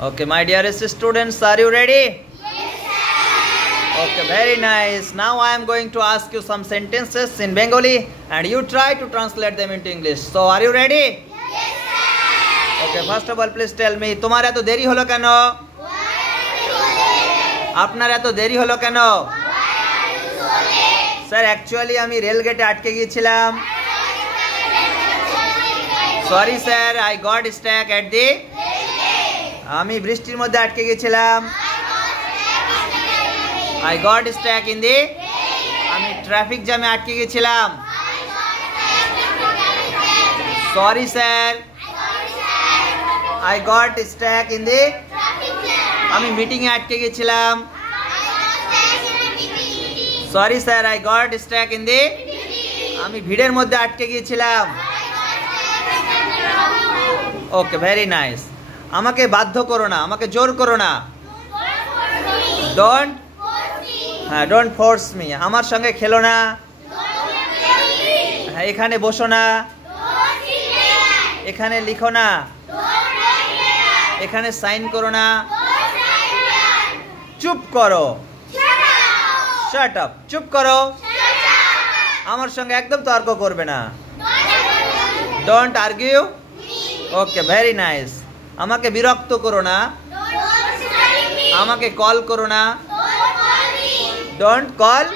Okay, my dearest students, are you ready? Okay, very nice. Now I am going to ask you some sentences in Bengali and you try to translate them into English. So, are you ready? Yes, sir. Okay, first of all, please tell me, তোমার এত দেরি হলো কেন? আপনার এত দেরি হলো কেন? স্যার, অ্যাকচুয়ালি আমি রেল গেটে আটকে গিয়েছিলাম। Sorry sir, I got stuck at the আমি বৃষ্টির মধ্যে আটকে গিয়েছিলাম। I got stuck in the আমি ট্রাফিক জ্যামে আটকে গিয়েছিলাম। Sorry sir, I got stuck in the আমি মিটিং এ আটকে গিয়েছিলাম। Sorry sir, I got stuck in the আমি ভিড়ের মধ্যে আটকে গিয়েছিলাম। ওকে, ভেরি নাইস। আমাকে বাধ্য করো না, আমাকে জোর করো না। Don't don't force me. আমার সঙ্গে খেলো না। হ্যাঁ, এখানে বসো না। এখানে লিখো না। এখানে সাইন করো না। চুপ করো। Shut up. চুপ করো। আমার সঙ্গে একদম তর্ক করবে না। Don't argue. Okay, very nice. আমাকে বিরক্ত করো না। আমাকে কল করো না। Don't call.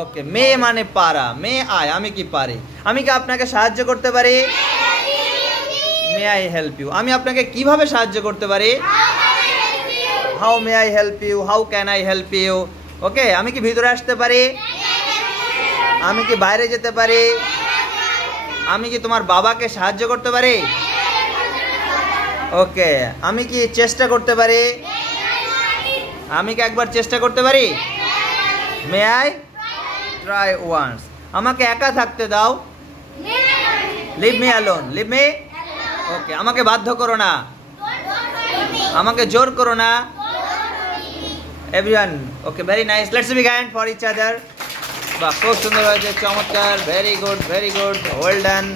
ওকে, মে মানে পারা। মে আই আমি কি পারি? আমি কি আপনাকে সাহায্য করতে পারি? May I help you. আমি আপনাকে কিভাবে সাহায্য করতে পারি? How may I help you? How can I help you? Okay, আমি কি ভিতরে আসতে পারি? আমি কি বাইরে যেতে পারি? আমি কি তোমার বাবাকে সাহায্য করতে পারি? ওকে, আমি কি চেষ্টা করতে পারি? আমি কি একবার চেষ্টা করতে পারি? May I try once. আমাকে একা থাকতে দাও। Leave me alone. Leave me. Okay, আমাকে বাধ্য করো না। আমাকে জোর করো না। Everyone. Okay, very nice. Let's be kind for each other. বাহ, খুব সুন্দর হয়েছে, চমৎকার। Very good, very good, well ডান।